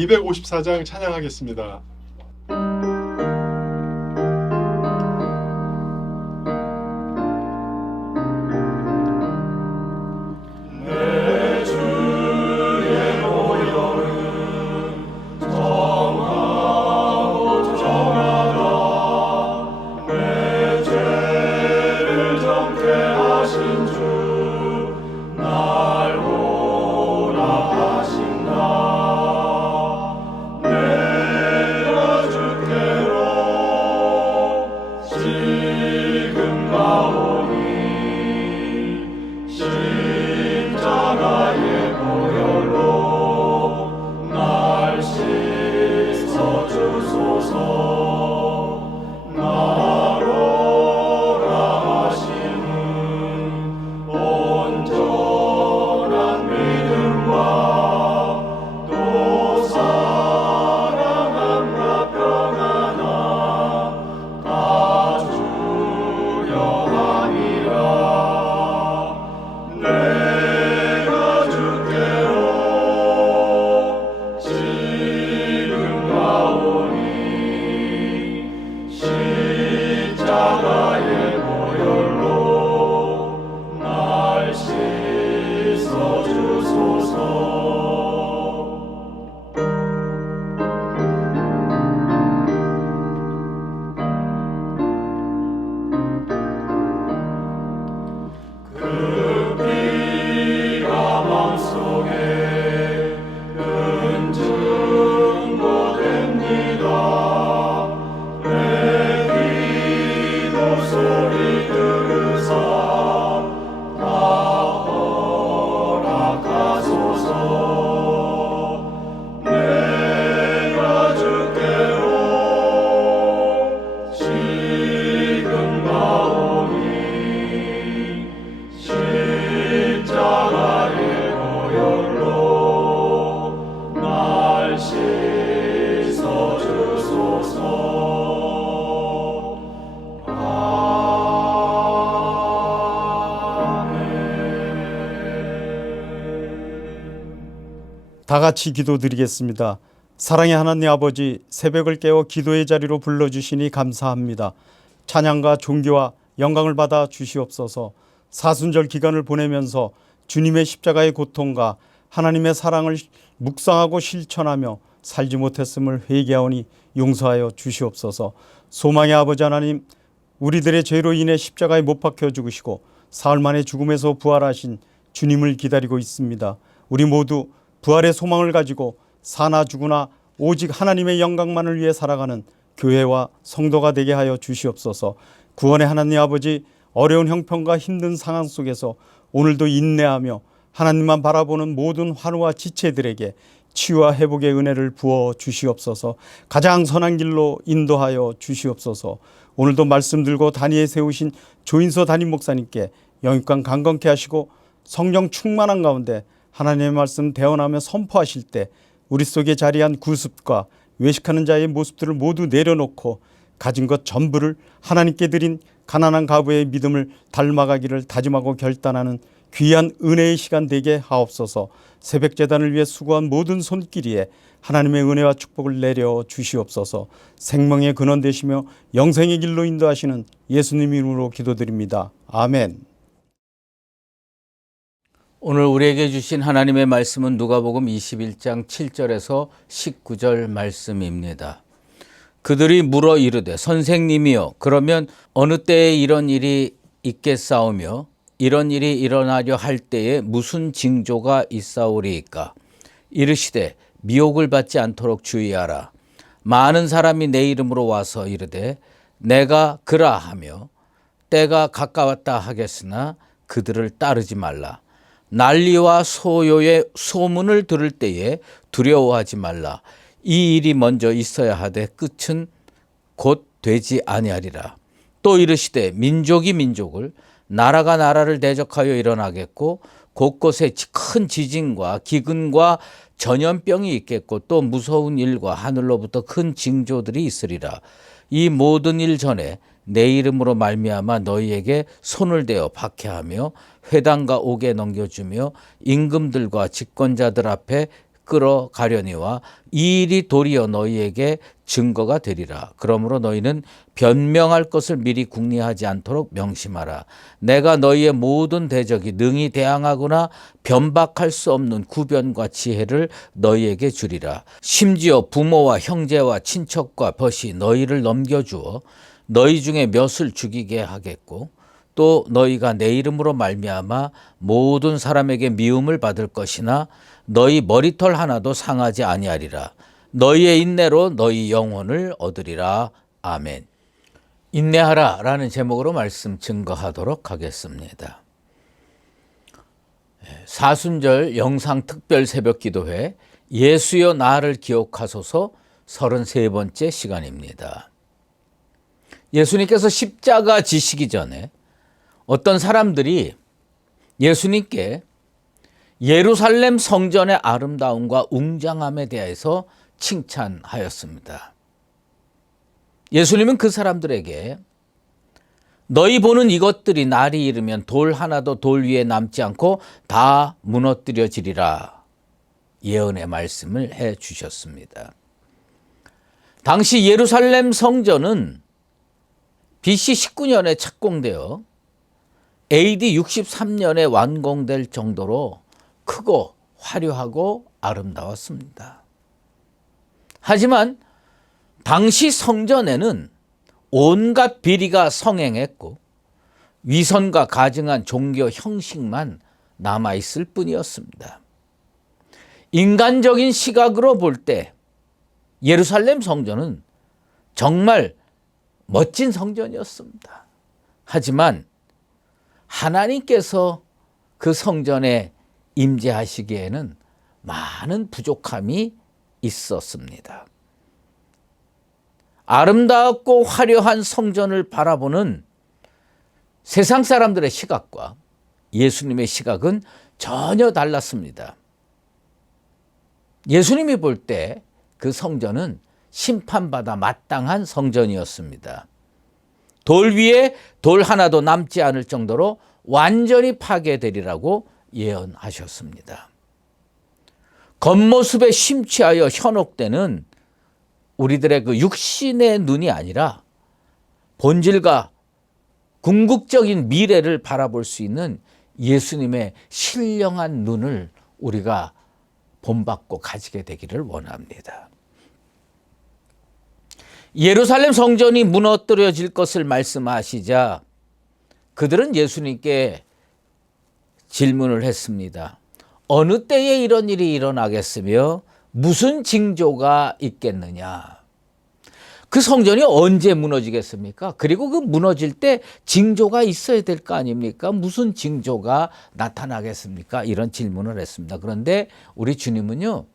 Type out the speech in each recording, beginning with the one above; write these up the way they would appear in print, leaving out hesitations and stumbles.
254장 찬양하겠습니다. 다 같이 기도드리겠습니다. 사랑의 하나님 아버지, 새벽을 깨워 기도의 자리로 불러주시니 감사합니다. 찬양과 존귀와 영광을 받아 주시옵소서. 사순절 기간을 보내면서 주님의 십자가의 고통과 하나님의 사랑을 묵상하고 실천하며 살지 못했음을 회개하오니 용서하여 주시옵소서. 소망의 아버지 하나님, 우리들의 죄로 인해 십자가에 못 박혀 죽으시고 사흘 만에 죽음에서 부활하신 주님을 기다리고 있습니다. 우리 모두 부활의 소망을 가지고 사나 죽으나 오직 하나님의 영광만을 위해 살아가는 교회와 성도가 되게 하여 주시옵소서. 구원의 하나님 아버지, 어려운 형편과 힘든 상황 속에서 오늘도 인내하며 하나님만 바라보는 모든 환우와 지체들에게 치유와 회복의 은혜를 부어 주시옵소서. 가장 선한 길로 인도하여 주시옵소서. 오늘도 말씀 들고 단위에 세우신 조인서 담임 목사님께 영육간 강건케 하시고 성령 충만한 가운데 하나님의 말씀 대언하며 선포하실 때 우리 속에 자리한 구습과 외식하는 자의 모습들을 모두 내려놓고 가진 것 전부를 하나님께 드린 가난한 가부의 믿음을 닮아가기를 다짐하고 결단하는 귀한 은혜의 시간 되게 하옵소서. 새벽 제단을 위해 수고한 모든 손길이에 하나님의 은혜와 축복을 내려 주시옵소서. 생명의 근원 되시며 영생의 길로 인도하시는 예수님 이름으로 기도드립니다. 아멘. 오늘 우리에게 주신 하나님의 말씀은 누가복음 21장 7절에서 19절 말씀입니다. 그들이 물어 이르되 선생님이여, 그러면 어느 때에 이런 일이 있겠사오며 이런 일이 일어나려 할 때에 무슨 징조가 있사오리이까? 이르시되 미혹을 받지 않도록 주의하라. 많은 사람이 내 이름으로 와서 이르되 내가 그라 하며 때가 가까웠다 하겠으나 그들을 따르지 말라. 난리와 소요의 소문을 들을 때에 두려워하지 말라. 이 일이 먼저 있어야 하되 끝은 곧 되지 아니하리라. 또 이르시되 민족이 민족을, 나라가 나라를 대적하여 일어나겠고 곳곳에 큰 지진과 기근과 전염병이 있겠고 또 무서운 일과 하늘로부터 큰 징조들이 있으리라. 이 모든 일 전에 내 이름으로 말미암아 너희에게 손을 대어 박해하며 회당과 옥에 넘겨주며 임금들과 집권자들 앞에 이끌어 가려니와 이 일이 도리어 너희에게 증거가 되리라. 그러므로 너희는 변명할 것을 미리 궁리하지 않도록 명심하라. 내가 너희의 모든 대적이 능히 대항하거나 변박할 수 없는 구변과 지혜를 너희에게 주리라. 심지어 부모와 형제와 친척과 벗이 너희를 넘겨주어 너희 중에 몇을 죽이게 하겠고 또 너희가 내 이름으로 말미암아 모든 사람에게 미움을 받을 것이나 너희 머리털 하나도 상하지 아니하리라. 너희의 인내로 너희 영혼을 얻으리라. 아멘. 인내하라 라는 제목으로 말씀 증거하도록 하겠습니다. 사순절 영상 특별 새벽 기도회 예수여 나를 기억하소서 33번째 시간입니다. 예수님께서 십자가 지시기 전에 어떤 사람들이 예수님께 예루살렘 성전의 아름다움과 웅장함에 대해서 칭찬하였습니다. 예수님은 그 사람들에게 너희 보는 이것들이 날이 이르면 돌 하나도 돌 위에 남지 않고 다 무너뜨려지리라 예언의 말씀을 해 주셨습니다. 당시 예루살렘 성전은 BC 19년에 착공되어 AD 63년에 완공될 정도로 크고 화려하고 아름다웠습니다. 하지만 당시 성전에는 온갖 비리가 성행했고 위선과 가증한 종교 형식만 남아있을 뿐이었습니다. 인간적인 시각으로 볼 때 예루살렘 성전은 정말 멋진 성전이었습니다. 하지만 하나님께서 그 성전에 임재하시기에는 많은 부족함이 있었습니다. 아름답고 화려한 성전을 바라보는 세상 사람들의 시각과 예수님의 시각은 전혀 달랐습니다. 예수님이 볼 때 그 성전은 심판받아 마땅한 성전이었습니다. 돌 위에 돌 하나도 남지 않을 정도로 완전히 파괴되리라고 예언하셨습니다. 겉모습에 심취하여 현혹되는 우리들의 그 육신의 눈이 아니라 본질과 궁극적인 미래를 바라볼 수 있는 예수님의 신령한 눈을 우리가 본받고 가지게 되기를 원합니다. 예루살렘 성전이 무너뜨려질 것을 말씀하시자 그들은 예수님께 질문을 했습니다. 어느 때에 이런 일이 일어나겠으며 무슨 징조가 있겠느냐? 그 성전이 언제 무너지겠습니까? 그리고 그 무너질 때 징조가 있어야 될 거 아닙니까? 무슨 징조가 나타나겠습니까? 이런 질문을 했습니다. 그런데 우리 주님은요,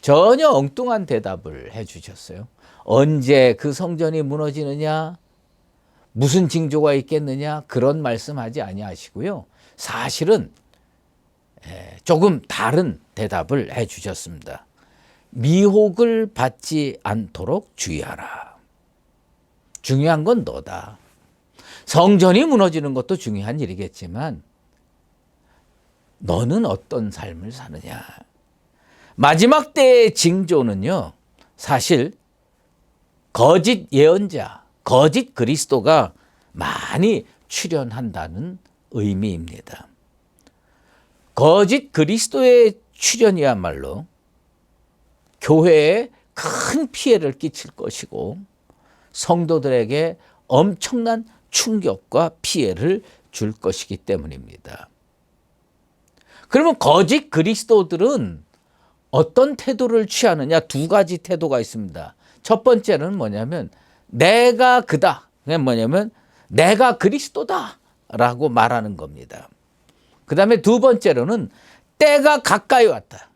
전혀 엉뚱한 대답을 해 주셨어요. 언제 그 성전이 무너지느냐? 무슨 징조가 있겠느냐? 그런 말씀하지 아니하시고요. 사실은 조금 다른 대답을 해 주셨습니다. 미혹을 받지 않도록 주의하라. 중요한 건 너다. 성전이 무너지는 것도 중요한 일이겠지만 너는 어떤 삶을 사느냐. 마지막 때의 징조는요, 사실 거짓 예언자, 거짓 그리스도가 많이 출현한다는 의미입니다. 거짓 그리스도의 출현이야말로 교회에 큰 피해를 끼칠 것이고 성도들에게 엄청난 충격과 피해를 줄 것이기 때문입니다. 그러면 거짓 그리스도들은 어떤 태도를 취하느냐? 두 가지 태도가 있습니다. 첫 번째는 뭐냐면 내가 그다. 그게 뭐냐면 내가 그리스도다 라고 말하는 겁니다. 그 다음에 두 번째로는 때가 가까이 왔다.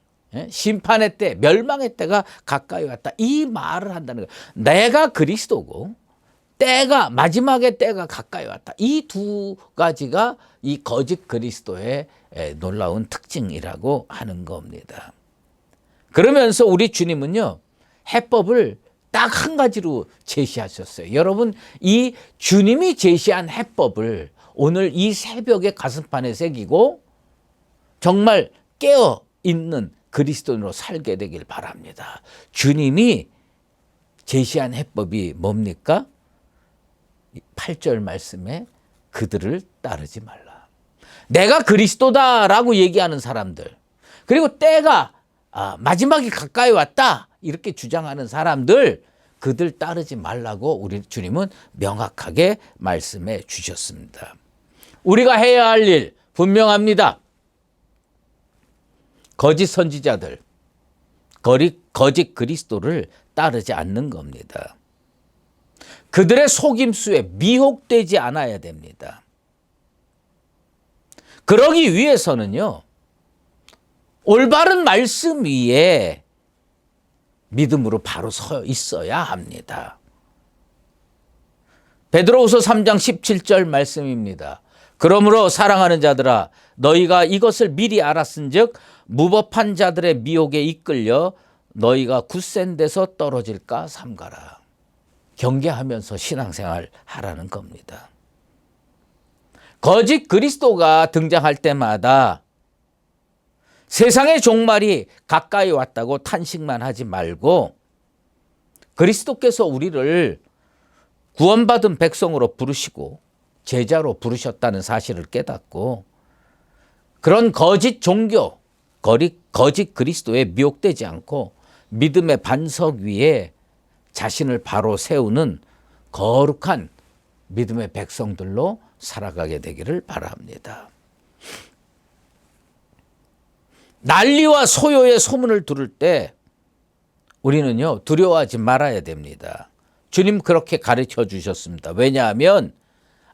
심판의 때, 멸망의 때가 가까이 왔다. 이 말을 한다는 거예요. 내가 그리스도고 때가, 마지막의 때가 가까이 왔다. 이 두 가지가 이 거짓 그리스도의 놀라운 특징이라고 하는 겁니다. 그러면서 우리 주님은요, 해법을 딱 한 가지로 제시하셨어요. 여러분, 이 주님이 제시한 해법을 오늘 이 새벽에 가슴판에 새기고 정말 깨어 있는 그리스도인으로 살게 되길 바랍니다. 주님이 제시한 해법이 뭡니까? 8절 말씀에 그들을 따르지 말라. 내가 그리스도다라고 얘기하는 사람들, 그리고 때가 마지막이 가까이 왔다 이렇게 주장하는 사람들, 그들 따르지 말라고 우리 주님은 명확하게 말씀해 주셨습니다. 우리가 해야 할 일 분명합니다. 거짓 선지자들, 거짓 그리스도를 따르지 않는 겁니다. 그들의 속임수에 미혹되지 않아야 됩니다. 그러기 위해서는요, 올바른 말씀 위에 믿음으로 바로 서 있어야 합니다. 베드로후서 3장 17절 말씀입니다. 그러므로 사랑하는 자들아, 너희가 이것을 미리 알았은즉 무법한 자들의 미혹에 이끌려 너희가 굳센 데서 떨어질까 삼가라. 경계하면서 신앙생활 하라는 겁니다. 거짓 그리스도가 등장할 때마다 세상의 종말이 가까이 왔다고 탄식만 하지 말고 그리스도께서 우리를 구원받은 백성으로 부르시고 제자로 부르셨다는 사실을 깨닫고 그런 거짓 종교, 거짓 그리스도에 미혹되지 않고 믿음의 반석 위에 자신을 바로 세우는 거룩한 믿음의 백성들로 살아가게 되기를 바랍니다. 난리와 소요의 소문을 들을 때 우리는요, 두려워하지 말아야 됩니다. 주님 그렇게 가르쳐 주셨습니다. 왜냐하면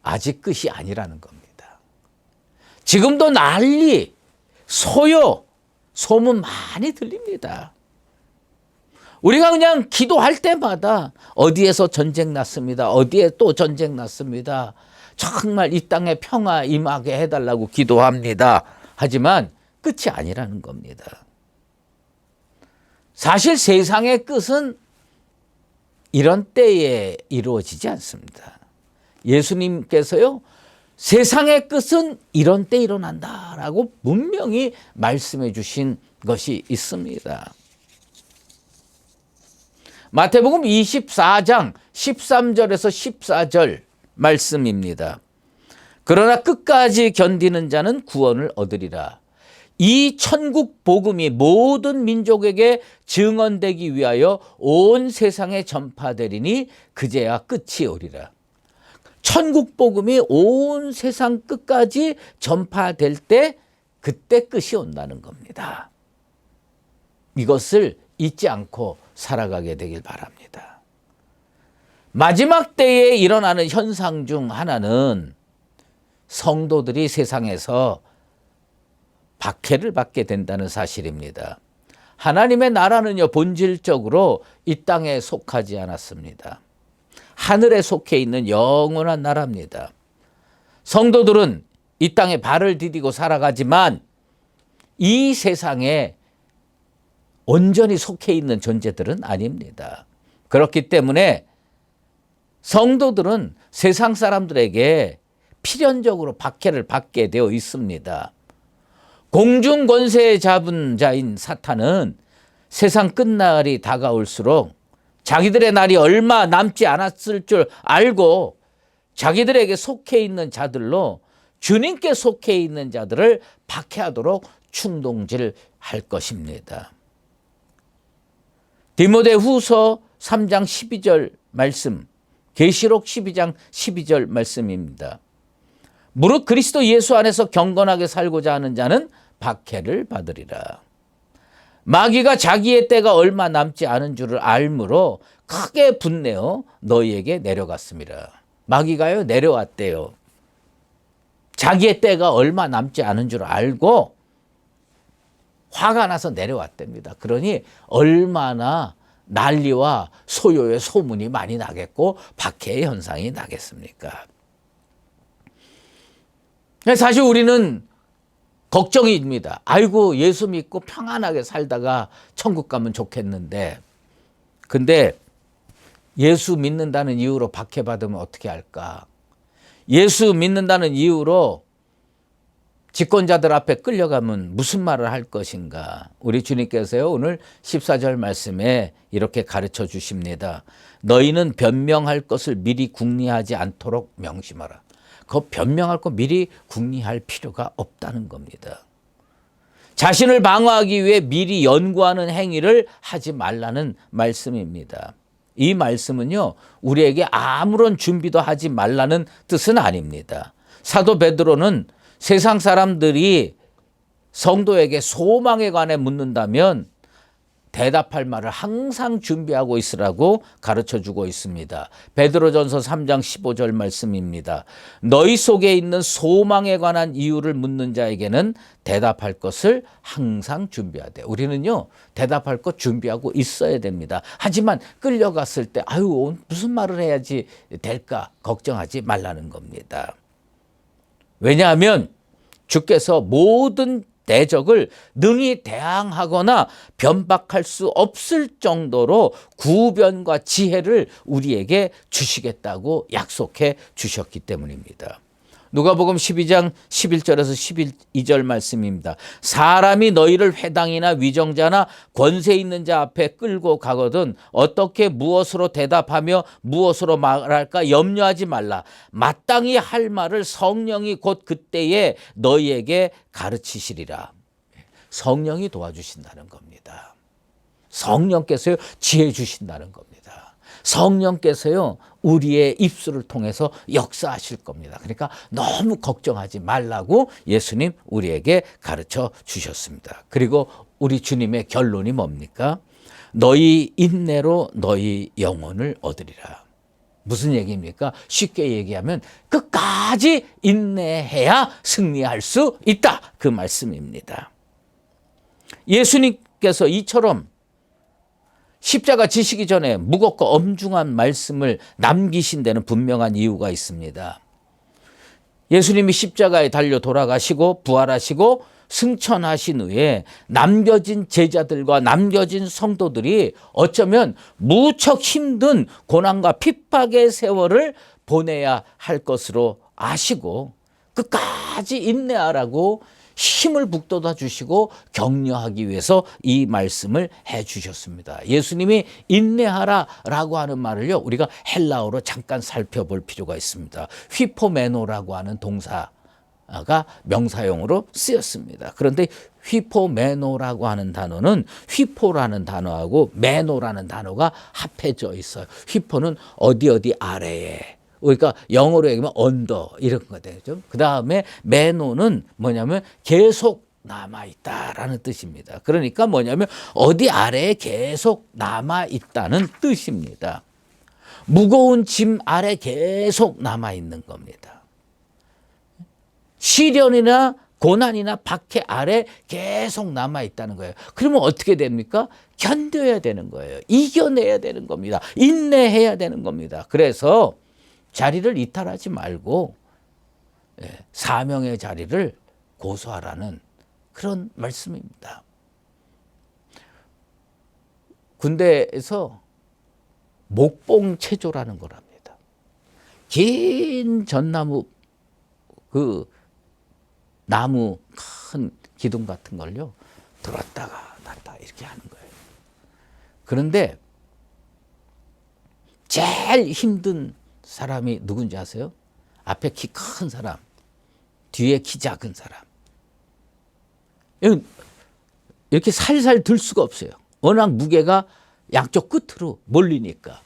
아직 끝이 아니라는 겁니다. 지금도 난리, 소요, 소문 많이 들립니다. 우리가 그냥 기도할 때마다 어디에서 전쟁 났습니다. 어디에 또 전쟁 났습니다. 정말 이 땅에 평화 임하게 해달라고 기도합니다. 하지만 끝이 아니라는 겁니다. 사실 세상의 끝은 이런 때에 이루어지지 않습니다. 예수님께서요, 세상의 끝은 이런 때 일어난다라고 분명히 말씀해 주신 것이 있습니다. 마태복음 24장 13절에서 14절 말씀입니다. 그러나 끝까지 견디는 자는 구원을 얻으리라. 이 천국 복음이 모든 민족에게 증언되기 위하여 온 세상에 전파되리니 그제야 끝이 오리라. 천국 복음이 온 세상 끝까지 전파될 때 그때 끝이 온다는 겁니다. 이것을 잊지 않고 살아가게 되길 바랍니다. 마지막 때에 일어나는 현상 중 하나는 성도들이 세상에서 박해를 받게 된다는 사실입니다. 하나님의 나라는요, 본질적으로 이 땅에 속하지 않았습니다. 하늘에 속해 있는 영원한 나라입니다. 성도들은 이 땅에 발을 디디고 살아가지만 이 세상에 온전히 속해 있는 존재들은 아닙니다. 그렇기 때문에 성도들은 세상 사람들에게 필연적으로 박해를 받게 되어 있습니다. 공중 권세 잡은 자인 사탄은 세상 끝날이 다가올수록 자기들의 날이 얼마 남지 않았을 줄 알고 자기들에게 속해 있는 자들로 주님께 속해 있는 자들을 박해하도록 충동질할 것입니다. 디모데후서 3장 12절 말씀, 계시록 12장 12절 말씀입니다. 무릇 그리스도 예수 안에서 경건하게 살고자 하는 자는 박해를 받으리라. 마귀가 자기의 때가 얼마 남지 않은 줄을 알므로 크게 분내어 너희에게 내려갔습니다. 마귀가요, 내려왔대요. 자기의 때가 얼마 남지 않은 줄 알고 화가 나서 내려왔답니다. 그러니 얼마나 난리와 소요의 소문이 많이 나겠고 박해의 현상이 나겠습니까? 사실 우리는 걱정입니다. 아이고, 예수 믿고 평안하게 살다가 천국 가면 좋겠는데, 근데 예수 믿는다는 이유로 박해받으면 어떻게 할까? 예수 믿는다는 이유로 집권자들 앞에 끌려가면 무슨 말을 할 것인가? 우리 주님께서요, 오늘 14절 말씀에 이렇게 가르쳐 주십니다. 너희는 변명할 것을 미리 궁리하지 않도록 명심하라. 그 변명할 거 미리 궁리할 필요가 없다는 겁니다. 자신을 방어하기 위해 미리 연구하는 행위를 하지 말라는 말씀입니다. 이 말씀은요, 우리에게 아무런 준비도 하지 말라는 뜻은 아닙니다. 사도 베드로는 세상 사람들이 성도에게 소망에 관해 묻는다면 대답할 말을 항상 준비하고 있으라고 가르쳐주고 있습니다. 베드로전서 3장 15절 말씀입니다. 너희 속에 있는 소망에 관한 이유를 묻는 자에게는 대답할 것을 항상 준비하되. 우리는요, 대답할 것 준비하고 있어야 됩니다. 하지만 끌려갔을 때 무슨 말을 해야지 될까 걱정하지 말라는 겁니다. 왜냐하면 주께서 모든 대적을 능히 대항하거나 변박할 수 없을 정도로 구변과 지혜를 우리에게 주시겠다고 약속해 주셨기 때문입니다. 누가복음 12장 11절에서 12절 말씀입니다. 사람이 너희를 회당이나 위정자나 권세 있는 자 앞에 끌고 가거든 어떻게 무엇으로 대답하며 무엇으로 말할까 염려하지 말라. 마땅히 할 말을 성령이 곧 그때에 너희에게 가르치시리라. 성령이 도와주신다는 겁니다. 성령께서요, 지혜 주신다는 겁니다. 성령께서요, 우리의 입술을 통해서 역사하실 겁니다. 그러니까 너무 걱정하지 말라고 예수님 우리에게 가르쳐 주셨습니다. 그리고 우리 주님의 결론이 뭡니까? 너희 인내로 너희 영혼을 얻으리라. 무슨 얘기입니까? 쉽게 얘기하면 끝까지 인내해야 승리할 수 있다. 그 말씀입니다. 예수님께서 이처럼 십자가 지시기 전에 무겁고 엄중한 말씀을 남기신 데는 분명한 이유가 있습니다. 예수님이 십자가에 달려 돌아가시고 부활하시고 승천하신 후에 남겨진 제자들과 남겨진 성도들이 어쩌면 무척 힘든 고난과 핍박의 세월을 보내야 할 것으로 아시고 끝까지 인내하라고 힘을 북돋아 주시고 격려하기 위해서 이 말씀을 해 주셨습니다. 예수님이 인내하라라고 하는 말을요, 우리가 헬라어로 잠깐 살펴볼 필요가 있습니다. 휘포메노라고 하는 동사가 명사용으로 쓰였습니다. 그런데 휘포메노라고 하는 단어는 휘포라는 단어하고 메노라는 단어가 합해져 있어요. 휘포는 어디 아래에, 그러니까 영어로 얘기하면 언더 이런 거죠. 그 다음에 메노는 뭐냐면 계속 남아있다라는 뜻입니다. 그러니까 뭐냐면 어디 아래에 계속 남아있다는 뜻입니다. 무거운 짐 아래 계속 남아있는 겁니다. 시련이나 고난이나 박해 아래 계속 남아있다는 거예요. 그러면 어떻게 됩니까? 견뎌야 되는 거예요. 이겨내야 되는 겁니다. 인내해야 되는 겁니다. 그래서 자리를 이탈하지 말고 사명의 자리를 고수하라는 그런 말씀입니다. 군대에서 목봉체조라는 거랍니다. 긴 전나무, 그 나무 큰 기둥 같은 걸요, 들었다가 놨다 이렇게 하는 거예요. 그런데 제일 힘든 사람이 누군지 아세요? 앞에 키 큰 사람, 뒤에 키 작은 사람. 이렇게 살살 들 수가 없어요. 워낙 무게가 양쪽 끝으로 몰리니까.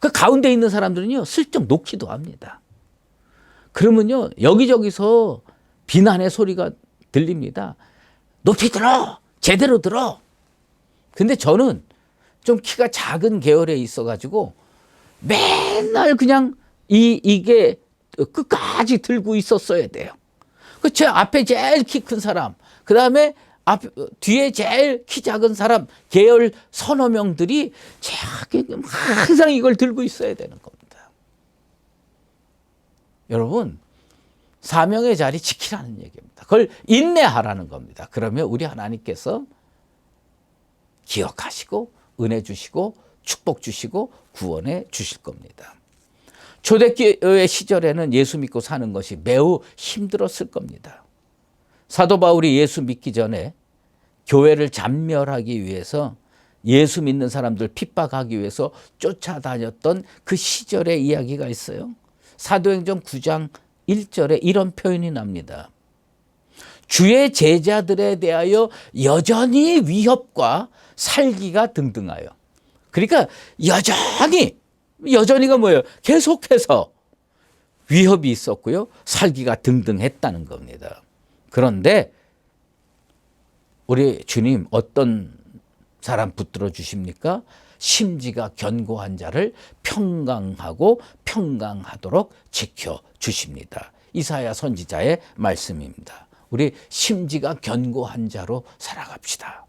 그 가운데 있는 사람들은요, 슬쩍 놓기도 합니다. 그러면요, 여기저기서 비난의 소리가 들립니다. 높이 들어! 제대로 들어! 근데 저는 좀 키가 작은 계열에 있어가지고 맨날 그냥 이게 끝까지 들고 있었어야 돼요. 제 앞에 제일 키 큰 사람, 그 다음에 뒤에 제일 키 작은 사람, 계열 서너 명들이 항상 이걸 들고 있어야 되는 겁니다. 여러분, 사명의 자리 지키라는 얘기입니다. 그걸 인내하라는 겁니다. 그러면 우리 하나님께서 기억하시고 은혜 주시고 축복 주시고 구원해 주실 겁니다. 초대교회 시절에는 예수 믿고 사는 것이 매우 힘들었을 겁니다. 사도 바울이 예수 믿기 전에 교회를 잔멸하기 위해서 예수 믿는 사람들 핍박하기 위해서 쫓아다녔던 그 시절의 이야기가 있어요. 사도행전 9장 1절에 이런 표현이 납니다. 주의 제자들에 대하여 여전히 위협과 살기가 등등하여. 그러니까 여전히가 뭐예요? 계속해서 위협이 있었고요. 살기가 등등했다는 겁니다. 그런데 우리 주님 어떤 사람 붙들어 주십니까? 심지가 견고한 자를 평강하고 평강하도록 지켜 주십니다. 이사야 선지자의 말씀입니다. 우리 심지가 견고한 자로 살아갑시다.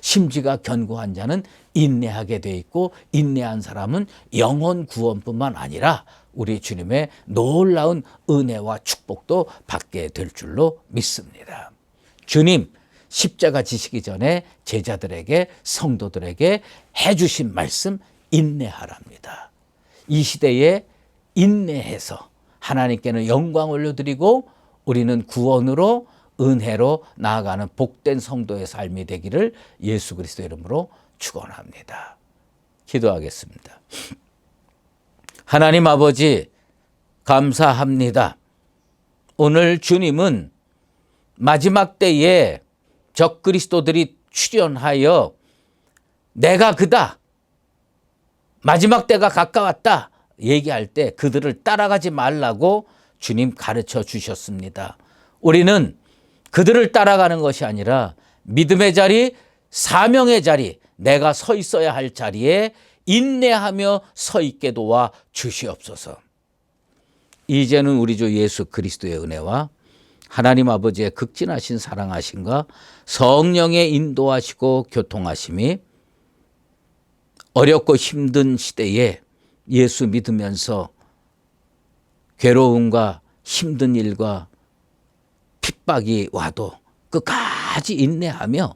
심지가 견고한 자는 인내하게 돼 있고 인내한 사람은 영혼 구원뿐만 아니라 우리 주님의 놀라운 은혜와 축복도 받게 될 줄로 믿습니다. 주님 십자가 지시기 전에 제자들에게 성도들에게 해주신 말씀 인내하랍니다. 이 시대에 인내해서 하나님께는 영광 올려드리고 우리는 구원으로 은혜로 나아가는 복된 성도의 삶이 되기를 예수 그리스도 이름으로 축원합니다. 기도하겠습니다. 하나님 아버지 감사합니다. 오늘 주님은 마지막 때에 적그리스도들이 출현하여 내가 그다, 마지막 때가 가까웠다 얘기할 때 그들을 따라가지 말라고 주님 가르쳐 주셨습니다. 우리는 그들을 따라가는 것이 아니라 믿음의 자리, 사명의 자리, 내가 서 있어야 할 자리에 인내하며 서 있게 도와 주시옵소서. 이제는 우리 주 예수 그리스도의 은혜와 하나님 아버지의 극진하신 사랑하심과 성령의 인도하시고 교통하심이 어렵고 힘든 시대에 예수 믿으면서 괴로움과 힘든 일과 핍박이 와도 끝까지 인내하며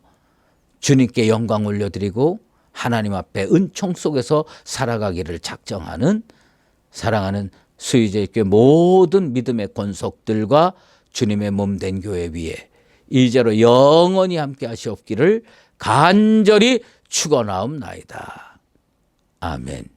주님께 영광 올려드리고 하나님 앞에 은총 속에서 살아가기를 작정하는 사랑하는 수의제의 교회 모든 믿음의 권속들과 주님의 몸된 교회 위에 이제로 영원히 함께 하시옵기를 간절히 축원하옵나이다. 아멘.